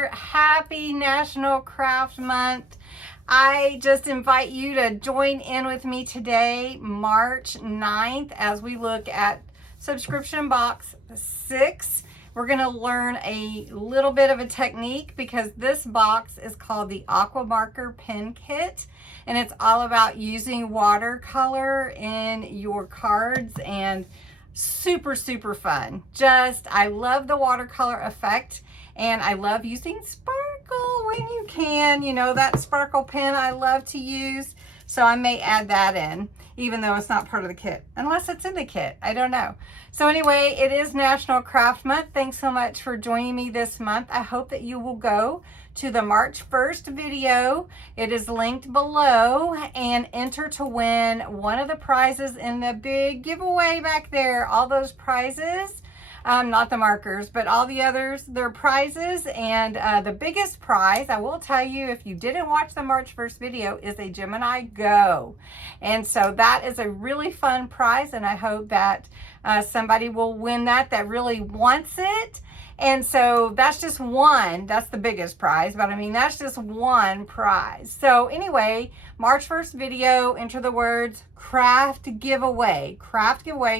here. Happy National Craft Month. I just invite you to join in with me today, March 9th, as we look at subscription box 6. We're going to learn a little bit of a technique because this box is called the Aqua Marker Pen Kit, and it's all about using watercolor in your cards, and super fun. I love the watercolor effect, and I love using sparkle when you can. You know, that sparkle pen I love to use, so I may add that in, even though it's not part of the kit, unless it's in the kit. I don't know. So anyway, it is National Craft Month. Thanks so much for joining me this month. I hope that you will go to the March 1st video. It is linked below, and enter to win one of the prizes in the big giveaway back there. All those prizes, not the markers, but all the others, they're prizes. And the biggest prize, I will tell you, if you didn't watch the March 1st video, is a Gemini Go. And so that is a really fun prize, and I hope that somebody will win that really wants it. And so that's just one, that's the biggest prize, but I mean, that's just one prize. So anyway, March 1st video, enter the words craft giveaway,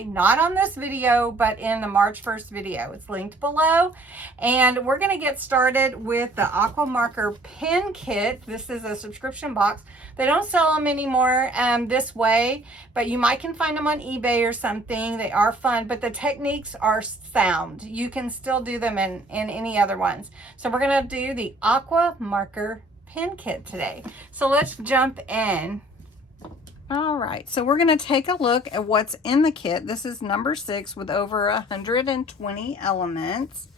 not on this video, but in the March 1st video. It's linked below. And we're going to get started with the Aqua Marker Pen Kit. This is a subscription box. They don't sell them anymore this way, but you might can find them on eBay or something. They are fun, but the techniques are sound. You can still do them in any other ones. So we're going to do the Aqua Marker Pen Kit today. So let's jump in. All right, so we're going to take a look at what's in the kit. This is number 6 with over 120 elements.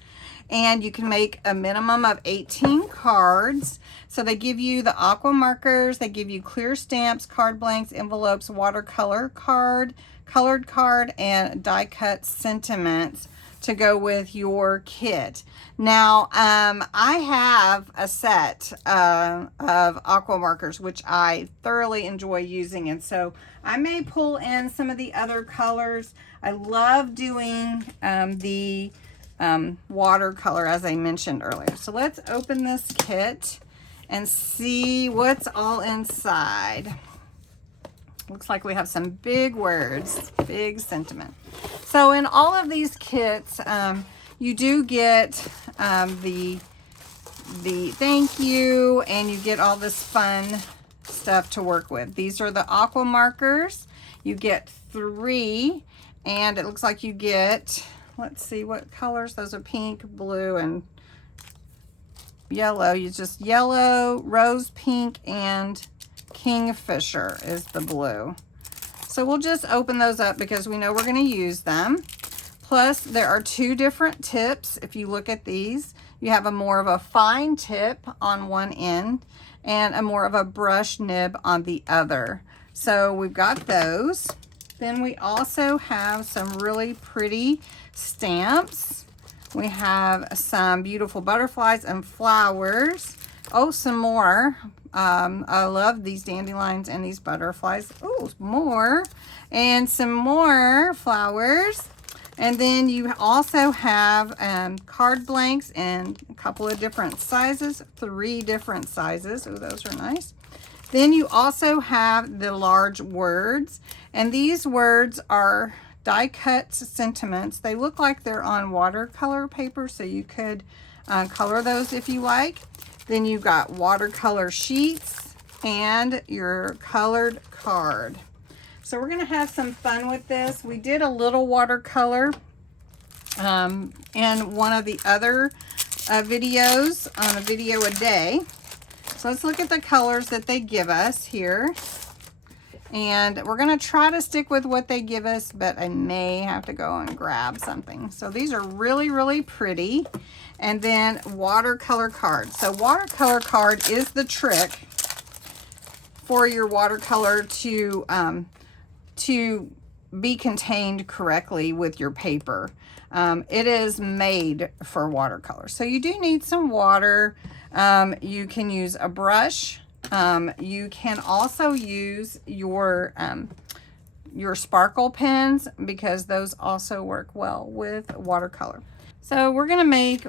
And you can make a minimum of 18 cards. So they give you the aqua markers, they give you clear stamps, card blanks, envelopes, watercolor card, colored card, and die cut sentiments to go with your kit. Now, I have a set of aqua markers, which I thoroughly enjoy using, and so I may pull in some of the other colors. I love doing the watercolor, as I mentioned earlier. So let's open this kit and see what's all inside. Looks like we have some big words, big sentiment. So in all of these kits, you do get the thank you, and you get all this fun stuff to work with. These are the aqua markers. You get 3, and it looks like you get, let's see what colors. Those are pink, blue, and yellow. You just yellow, rose pink, and kingfisher is the blue. So we'll just open those up because we know we're going to use them. Plus, there are 2 different tips. If you look at these, you have a more of a fine tip on one end and a more of a brush nib on the other. So we've got those. Then we also have some really pretty stamps. We have some beautiful butterflies and flowers. Oh, some more. I love these dandelions and these butterflies. Oh, more. And some more flowers. And then you also have card blanks in a couple of different sizes, 3 different sizes. Oh, those are nice. Then you also have the large words, and these words are die cut sentiments. They look like they're on watercolor paper, so you could color those if you like. Then you've got watercolor sheets and your colored card. So we're going to have some fun with this. We did a little watercolor in one of the other videos on a video a day. So let's look at the colors that they give us here. And we're going to try to stick with what they give us, but I may have to go and grab something. So these are really pretty. And then watercolor card. So watercolor card is the trick for your watercolor to be contained correctly with your paper. It is made for watercolor. So you do need some water. You can use a brush. You can also use your sparkle pens, because those also work well with watercolor. So we're going to make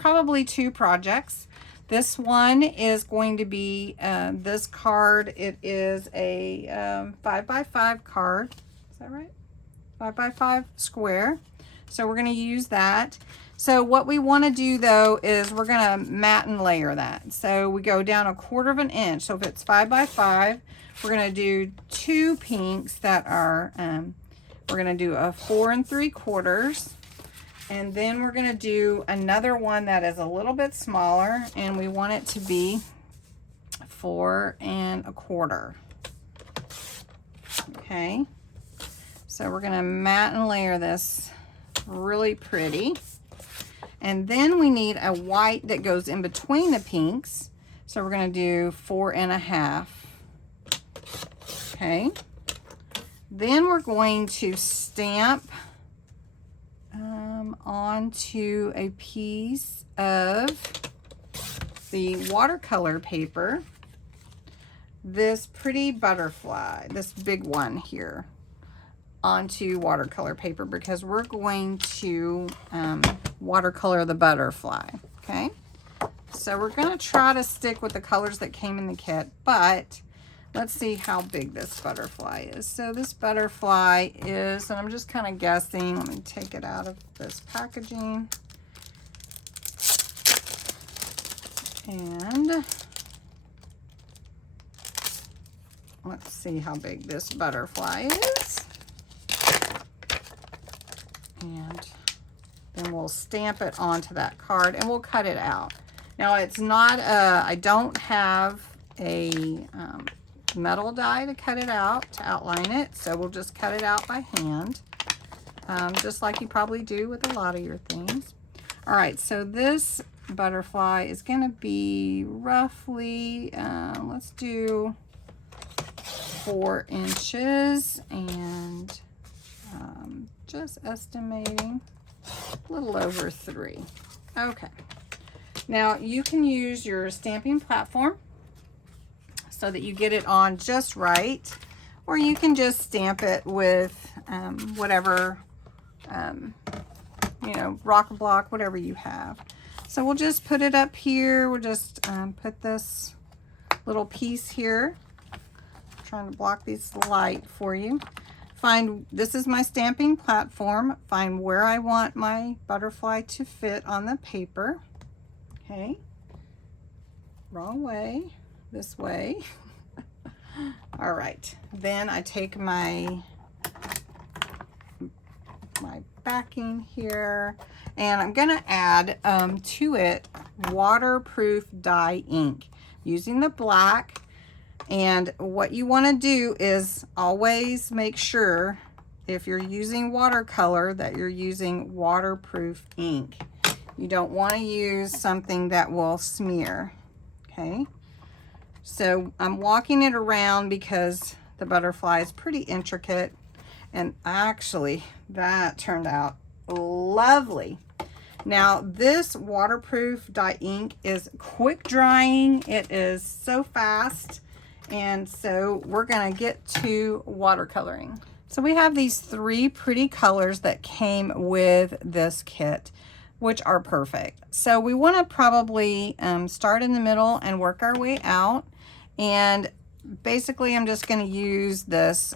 probably 2 projects. This one is going to be this card. It is a 5x5 card. Is that right? 5x5 square. So we're going to use that. So what we want to do though is we're going to mat and layer that. So we go down 1/4 of an inch. So if it's 5x5, we're going to do 2 pinks that are, we're going to do a 4 3/4. And then we're going to do another one that is a little bit smaller, and we want it to be 4 1/4. Okay. So we're going to mat and layer this really pretty. And then we need a white that goes in between the pinks. So we're going to do 4 1/2. Okay. Then we're going to stamp onto a piece of the watercolor paper this pretty butterfly, this big one here, onto watercolor paper, because we're going to watercolor the butterfly. Okay, so we're going to try to stick with the colors that came in the kit, but let's see how big this butterfly is. So this butterfly is, and I'm just kind of guessing, let me take it out of this packaging. And let's see how big this butterfly is. And then we'll stamp it onto that card and we'll cut it out. Now it's not I don't have a metal die to cut it out, to outline it, so we'll just cut it out by hand, just like you probably do with a lot of your things. All right, so this butterfly is going to be roughly, let's do 4 inches, and just estimating a little over 3. Okay, now you can use your stamping platform so that you get it on just right, or you can just stamp it with whatever, you know, rock block, whatever you have. So we'll just put it up here. We'll just put this little piece here. I'm trying to block these light for you. This is my stamping platform. Find where I want my butterfly to fit on the paper. Okay, wrong way. This way. All right, then I take my backing here, and I'm gonna add to it waterproof dye ink using the black. And what you want to do is always make sure, if you're using watercolor, that you're using waterproof ink. You don't want to use something that will smear. Okay, so I'm walking it around because the butterfly is pretty intricate, and actually that turned out lovely. Now this waterproof dye ink is quick drying. It is so fast, and so we're gonna get to watercoloring. So we have these 3 pretty colors that came with this kit, which are perfect. So we want to probably start in the middle and work our way out. And basically I'm just going to use this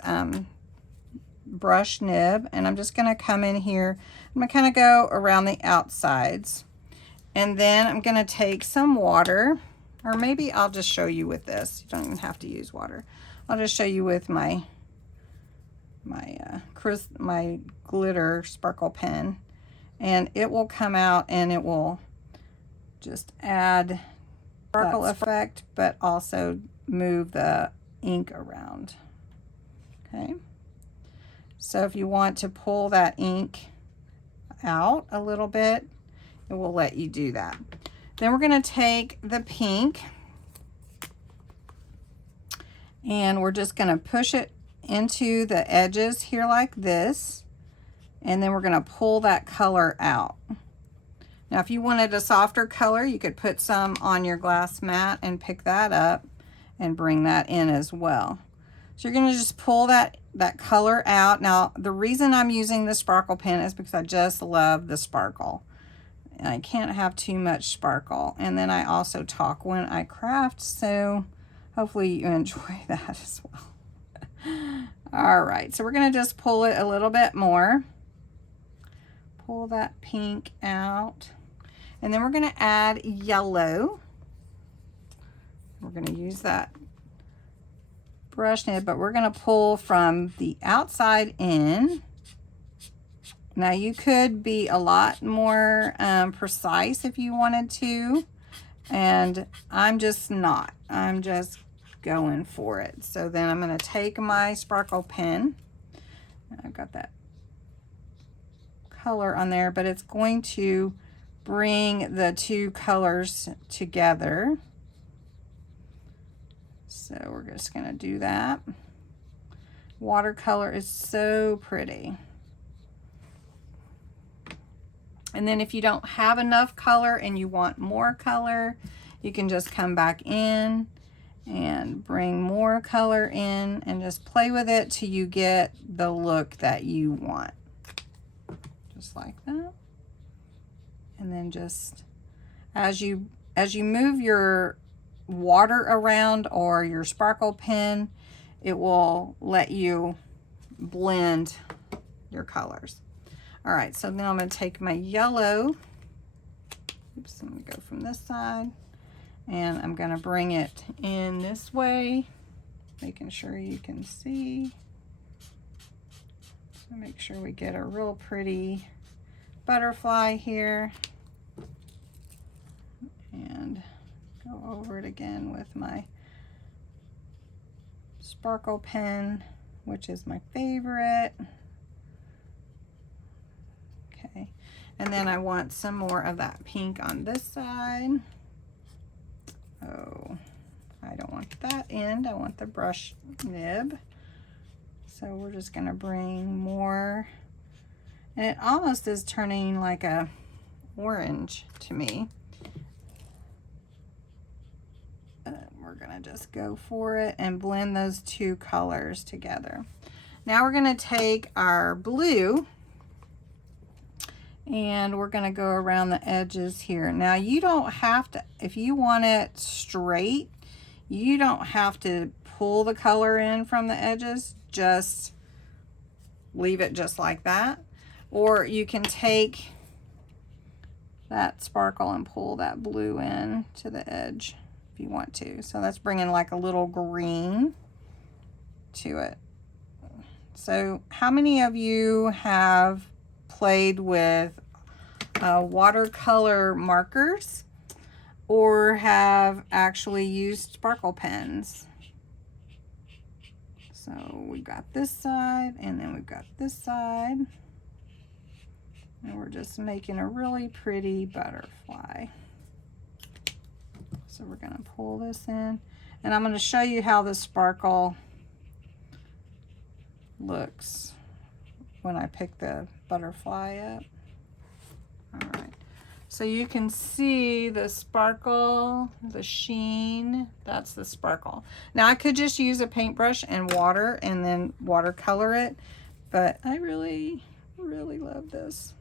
brush nib, and I'm just going to come in here. I'm going to kind of go around the outsides, and then I'm going to take some water, or maybe I'll just show you with this. You don't even have to use water. I'll just show you with my glitter sparkle pen, and it will come out and it will just add sparkle effect, but also move the ink around. Okay, so if you want to pull that ink out a little bit, it will let you do that. Then we're going to take the pink, and we're just going to push it into the edges here like this, and then we're going to pull that color out. Now if you wanted a softer color, you could put some on your glass mat and pick that up and bring that in as well. So you're going to just pull that color out. Now the reason I'm using the sparkle pen is because I just love the sparkle. I can't have too much sparkle. And then I also talk when I craft, so hopefully you enjoy that as well. All right, so we're gonna just pull it a little bit more. Pull that pink out. And then we're gonna add yellow. We're gonna use that brush nib, but we're gonna pull from the outside in. Now you could be a lot more precise if you wanted to, and I'm just not. I'm just going for it. So then I'm gonna take my sparkle pen. I've got that color on there, but it's going to bring the two colors together. So we're just gonna do that. Watercolor is so pretty. And then if you don't have enough color and you want more color, you can just come back in and bring more color in and just play with it till you get the look that you want. Just like that. And then just as you move your water around or your sparkle pen, it will let you blend your colors. All right, so now I'm going to take my yellow. Oops, I'm going to go from this side, and I'm going to bring it in this way, making sure you can see. So make sure we get a real pretty butterfly here, and go over it again with my sparkle pen, which is my favorite. Okay, and then I want some more of that pink on this side. Oh, I don't want that end, I want the brush nib. So we're just gonna bring more, and it almost is turning like a orange to me. We're gonna just go for it and blend those two colors together. Now we're gonna take our blue and we're gonna go around the edges here. Now you don't have to, if you want it straight, you don't have to pull the color in from the edges, just leave it just like that. Or you can take that sparkle and pull that blue in to the edge if you want to. So that's bringing like a little green to it. So how many of you have played with watercolor markers or have actually used sparkle pens? So we've got this side and then we've got this side, and we're just making a really pretty butterfly. So we're going to pull this in, and I'm going to show you how the sparkle looks when I pick the butterfly up. All right, so you can see the sparkle, the sheen, that's the sparkle. Now I could just use a paintbrush and water and then watercolor it, but I really love this.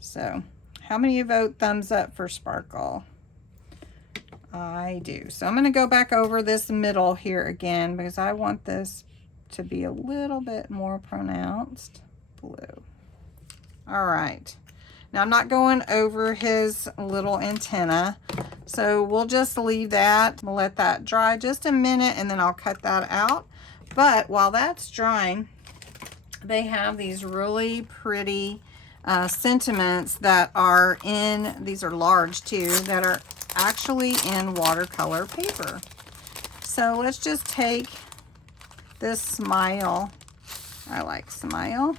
So how many of you vote thumbs up for sparkle? I do. So I'm going to go back over this middle here again because I want this to be a little bit more pronounced blue. All right. Now I'm not going over his little antenna, so we'll just leave that. We'll let that dry just a minute and then I'll cut that out. But while that's drying, they have these really pretty sentiments that are in, these are large too, that are actually in watercolor paper. So let's just take this smile. I like smile.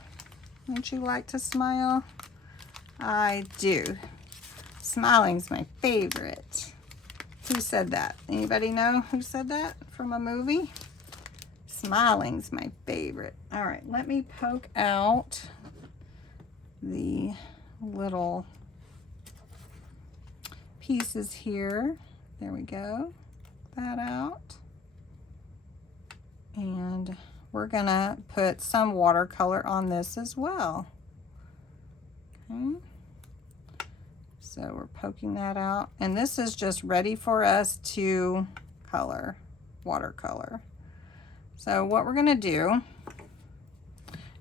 Don't you like to smile? I do. Smiling's my favorite. Who said that? Anybody know who said that from a movie? Smiling's my favorite. All right, let me poke out the little pieces here. There we go. That out. And we're gonna put some watercolor on this as well. Okay. So we're poking that out. And this is just ready for us to color, watercolor. So what we're gonna do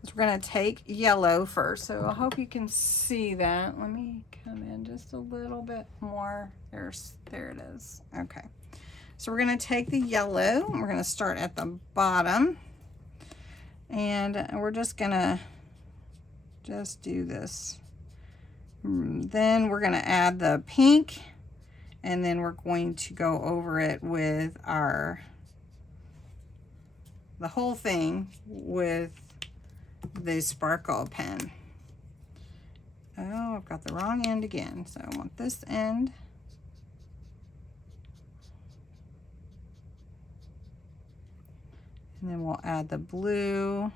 is we're gonna take yellow first. So I hope you can see that. Let me come in just a little bit more. There it is. Okay. So we're gonna take the yellow, and we're gonna start at the bottom. And we're just gonna do this. Then we're gonna add the pink, and then we're going to go over it with the whole thing with the sparkle pen. Oh, I've got the wrong end again. So I want this end. And then we'll add the blue.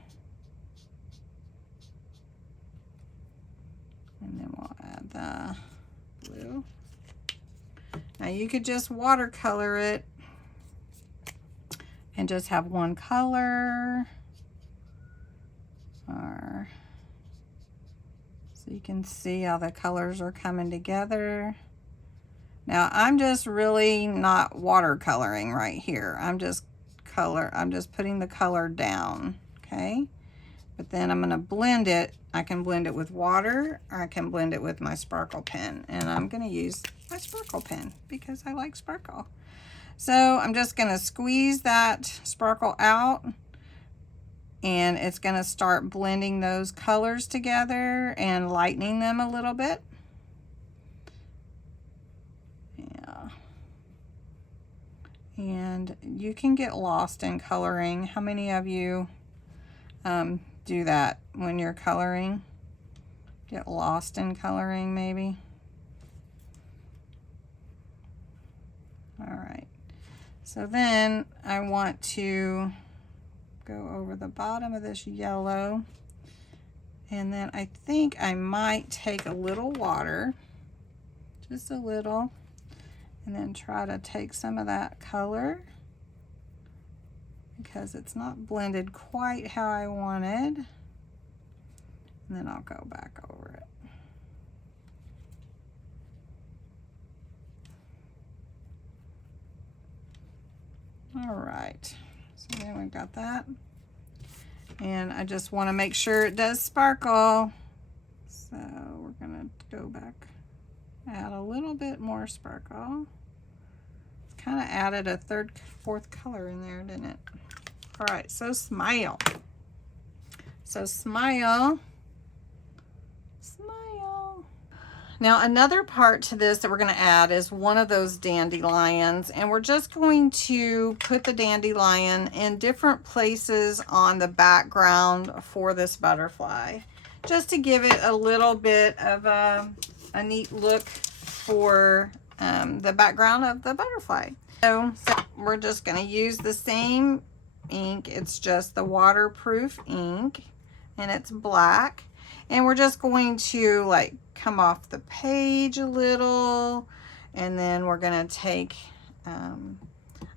And then we'll add the blue. Now you could just watercolor it and just have one color. Or so you can see how the colors are coming together. Now I'm just really not watercoloring right here. I'm just putting the color down, okay? But then I'm gonna blend it. I can blend it with water, or I can blend it with my sparkle pen. And I'm gonna use my sparkle pen because I like sparkle. So I'm just gonna squeeze that sparkle out, and it's gonna start blending those colors together and lightening them a little bit. Yeah. And you can get lost in coloring. How many of you do that when you're coloring? Get lost in coloring maybe? All right. So then I want to go over the bottom of this yellow, and then I think I might take a little water, just a little, and then try to take some of that color because it's not blended quite how I wanted. And then I'll go back over it. All right, so then we've got that. And I just want to make sure it does sparkle. So we're gonna go back, add a little bit more sparkle. It's kind of added a third, fourth color in there, didn't it? All right, so smile. So smile. Smile. Now another part to this that we're going to add is one of those dandelions, and we're just going to put the dandelion in different places on the background for this butterfly, just to give it a little bit of a neat look for the background of the butterfly. So we're just going to use the same ink. It's just the waterproof ink, and it's black. And we're just going to like come off the page a little, and then we're going to take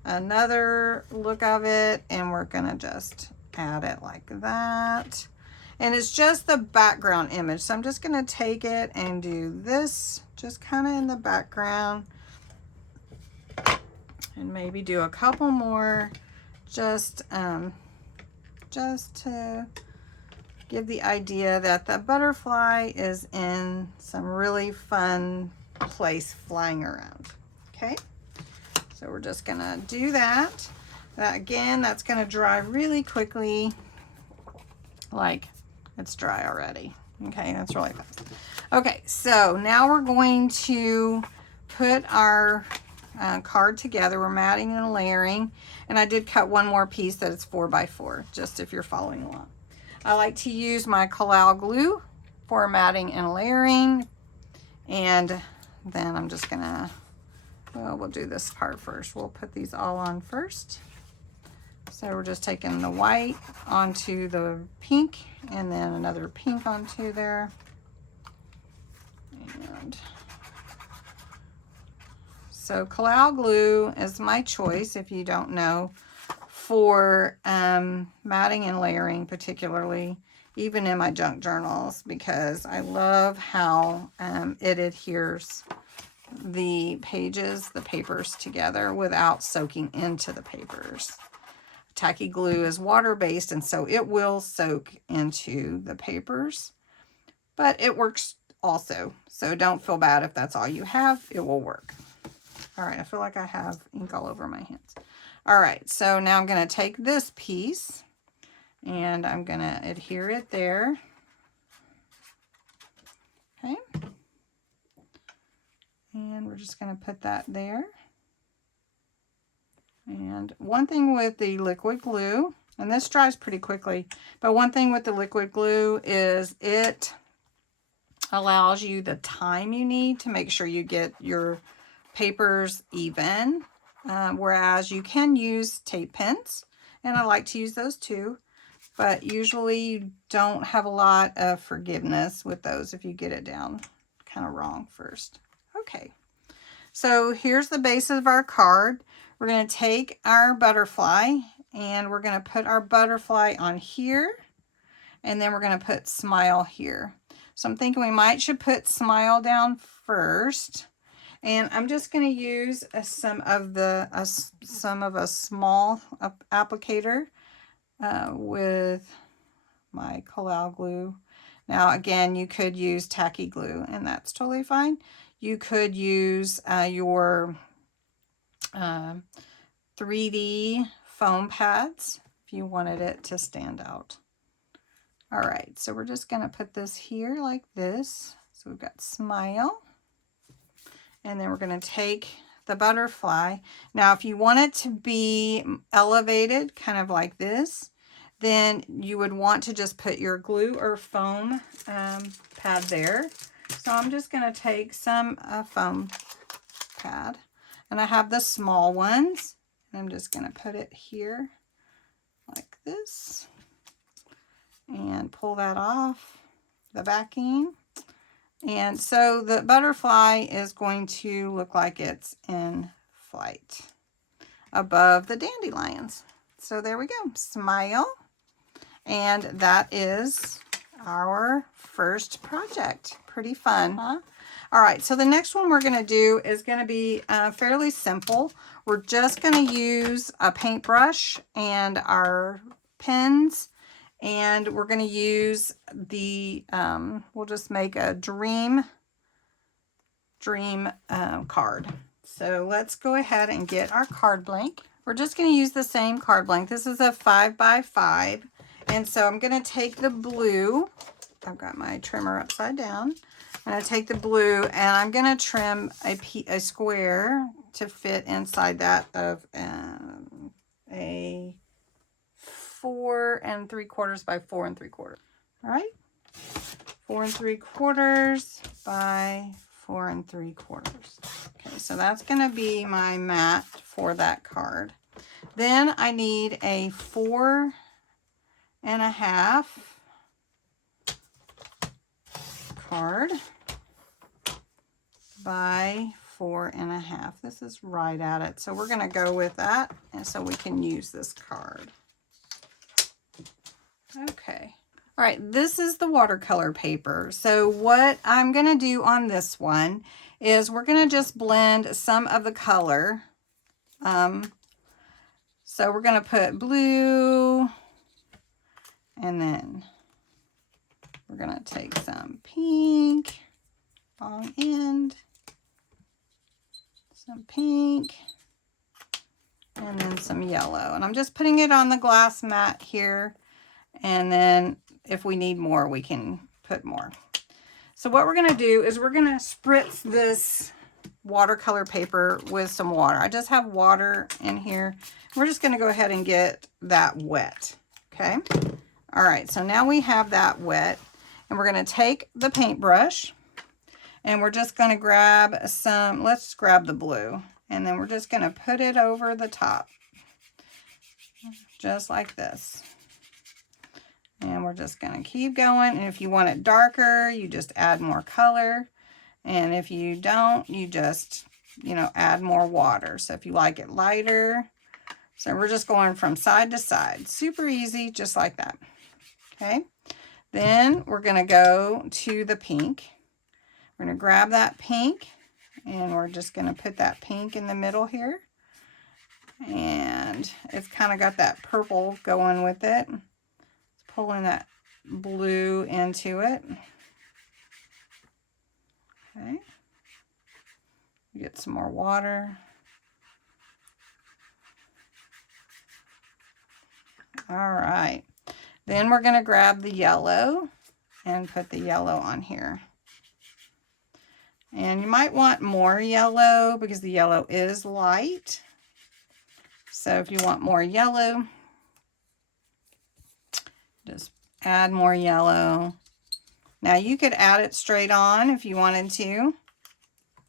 another look of it, and we're going to just add it like that. And it's just the background image. So I'm just going to take it and do this just kind of in the background, and maybe do a couple more just to give the idea that the butterfly is in some really fun place flying around. Okay, so we're just gonna do that. Again, that's gonna dry really quickly, like it's dry already. Okay, that's really fast. Okay, so now we're going to put our card together. We're matting and layering, and I did cut one more piece that is 4x4, just if you're following along. I like to use my Collal glue for matting and layering, and then I'm just gonna, well, we'll do this part first. We'll put these all on first. So we're just taking the white onto the pink, and then another pink onto there. And so Collal glue is my choice, if you don't know, for matting and layering particularly. even in my junk journals, because I love how it adheres the pages, the papers together without soaking into the papers. Tacky glue is water-based, and so it will soak into the papers, but it works also. So don't feel bad if that's all you have. It will work. All right, I feel like I have ink all over my hands. All right, so now I'm going to take this piece and I'm going to adhere it there. Okay. And we're just going to put that there. And one thing with the liquid glue, and this dries pretty quickly, but one thing with the liquid glue is it allows you the time you need to make sure you get your papers even, whereas you can use tape pens, and I like to use those too, but usually you don't have a lot of forgiveness with those if you get it down kind of wrong first. Okay, so here's the base of our card. We're going to take our butterfly and we're going to put our butterfly on here, and then we're going to put smile here. So I'm thinking we should put smile down first, and I'm just going to use some of a small applicator with my collal glue. Now again, you could use tacky glue, and that's totally fine. You could use your 3D foam pads if you wanted it to stand out. All right, so we're just going to put this here like this. So we've got smile, and then we're going to take the butterfly. Now if you want it to be elevated kind of like this, then you would want to just put your glue or foam pad there. So I'm just going to take some foam pad, and I have the small ones, and I'm just going to put it here like this and pull that off the backing. And so the butterfly is going to look like it's in flight above the dandelions. So there we go, smile. And that is our first project. Pretty fun, huh? All right, so the next one we're going to do is going to be fairly simple. We're just going to use a paintbrush and our pens, and we're going to use the, we'll just make a dream card. So let's go ahead and get our card blank. We're just going to use the same card blank. This is a 5x5. And so I'm going to take the blue. I've got my trimmer upside down. I'm going to take the blue and I'm going to trim a square to fit inside that of a 4 3/4 by 4 3/4. All right, 4 3/4 by 4 3/4. Okay, so that's going to be my mat for that card. Then I need a 4 1/2 card by 4 1/2. This is right at it, so we're going to go with that, and so we can use this card. Okay. All right, this is the watercolor paper. So what I'm going to do on this one is we're going to just blend some of the color. So we're going to put blue, and then we're going to take some pink, long end, some pink, and then some yellow. And I'm just putting it on the glass mat here. And then if we need more, we can put more. So what we're going to do is we're going to spritz this watercolor paper with some water. I just have water in here. We're just going to go ahead and get that wet. Okay. All right. So now we have that wet, and we're going to take the paintbrush, and we're just going to grab some, let's grab the blue, and then we're just going to put it over the top, just like this. And we're just going to keep going. And if you want it darker, you just add more color. And if you don't, you just, add more water. So if you like it lighter. So we're just going from side to side. Super easy, just like that. Okay. Then we're going to go to the pink. We're going to grab that pink, and we're just going to put that pink in the middle here. And it's kind of got that purple going with it. It's pulling that blue into it. Okay. Get some more water. All right. Then we're going to grab the yellow and put the yellow on here. And you might want more yellow because the yellow is light. So if you want more yellow, just add more yellow. Now you could add it straight on if you wanted to,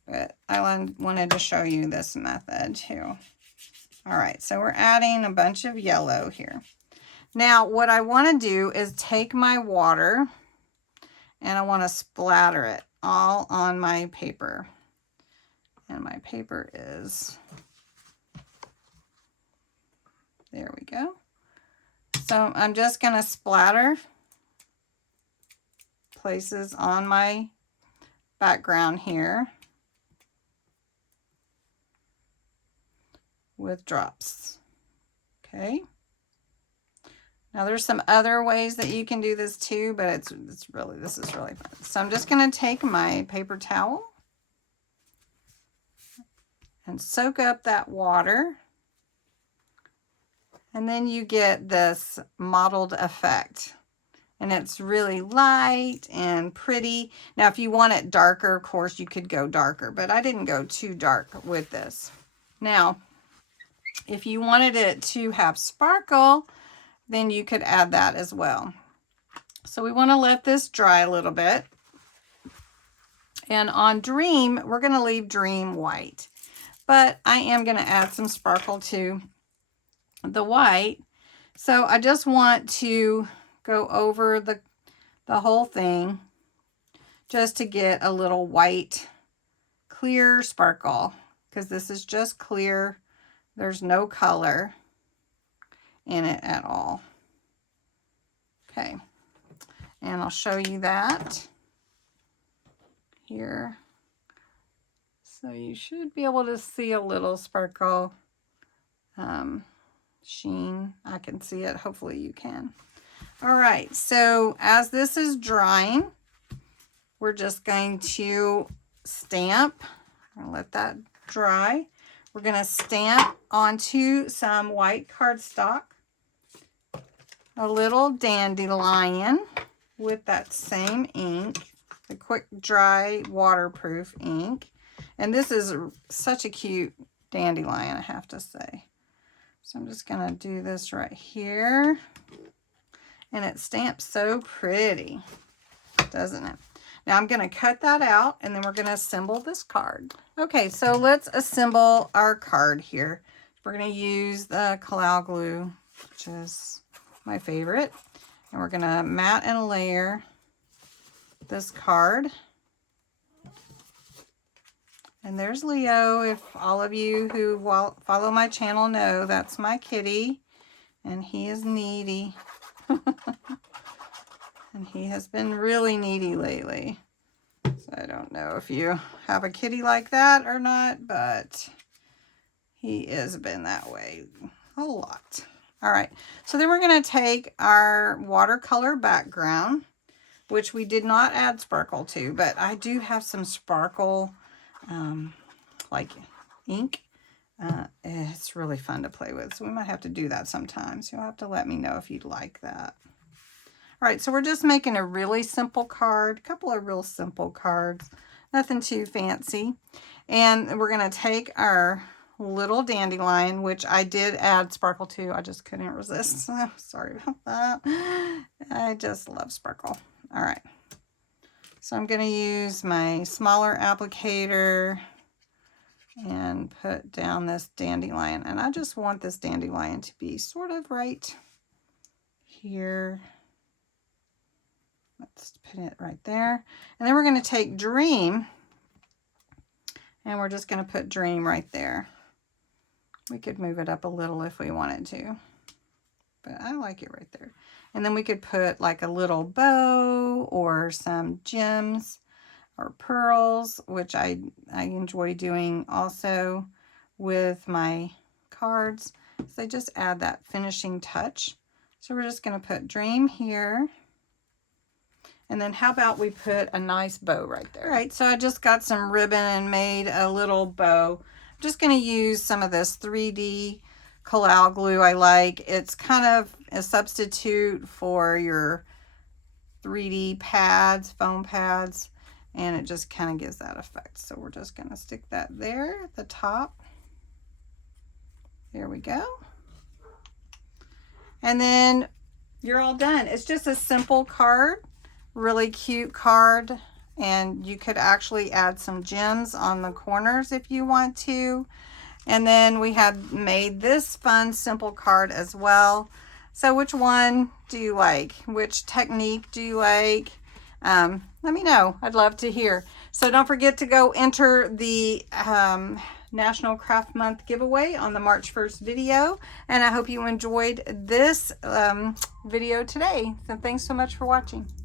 but I wanted to show you this method too. All right, so we're adding a bunch of yellow here. Now what I want to do is take my water and I want to splatter it all on my paper. And my paper is, there we go. So I'm just going to splatter places on my background here with drops. Okay. Now there's some other ways that you can do this too, but this is really fun. So I'm just going to take my paper towel and soak up that water. And then you get this mottled effect. And it's really light and pretty. Now if you want it darker, of course you could go darker, but I didn't go too dark with this. Now, if you wanted it to have sparkle, then you could add that as well. So we want to let this dry a little bit. And on Dream, we're going to leave Dream white. But I am going to add some sparkle to the white. So I just want to go over the whole thing just to get a little white, clear sparkle. Because this is just clear. There's no color in it at all. Okay, and I'll show you that here. So you should be able to see a little sparkle sheen. I can see it. Hopefully you can. All right, so as this is drying, we're just going to stamp. I'm gonna let that dry. We're going to stamp onto some white cardstock a little dandelion with that same ink, the quick dry waterproof ink. And this is such a cute dandelion, I have to say. So I'm just going to do this right here. And it stamps so pretty, doesn't it? Now I'm going to cut that out and then we're going to assemble this card. Okay, so let's assemble our card here. We're going to use the Collal glue, which is my favorite. And we're going to mat and layer this card. And there's Leo. If all of you who follow my channel know, that's my kitty. And he is needy. And he has been really needy lately. So I don't know if you have a kitty like that or not, but he has been that way a lot. All right, so then we're going to take our watercolor background, which we did not add sparkle to, but I do have some sparkle, like ink. It's really fun to play with, so we might have to do that sometimes. You'll have to let me know if you'd like that. All right, so we're just making a really simple card, a couple of real simple cards, nothing too fancy. And we're going to take our little dandelion, which I did add sparkle to. I just couldn't resist. So sorry about that. I just love sparkle. All right. So I'm going to use my smaller applicator and put down this dandelion. And I just want this dandelion to be sort of right here. Let's put it right there. And then we're going to take Dream and we're just going to put Dream right there. We could move it up a little if we wanted to. but I like it right there. And then we could put like a little bow or some gems or pearls, which I enjoy doing also with my cards. So they just add that finishing touch. So we're just going to put dream here. And then how about we put a nice bow right there. All right, so I just got some ribbon and made a little bow. I'm just going to use some of this 3D collal glue I like. It's kind of a substitute for your 3D pads, foam pads, and it just kind of gives that effect. So we're just going to stick that there at the top. There we go. And then you're all done. It's just a simple card, really cute card, and you could actually add some gems on the corners if you want to. And then we have made this fun simple card as well. So which one do you like? Which technique do you like? Let me know. I'd love to hear. So don't forget to go enter the National Craft Month giveaway on the March 1st video. And I hope you enjoyed this video today. So thanks so much for watching.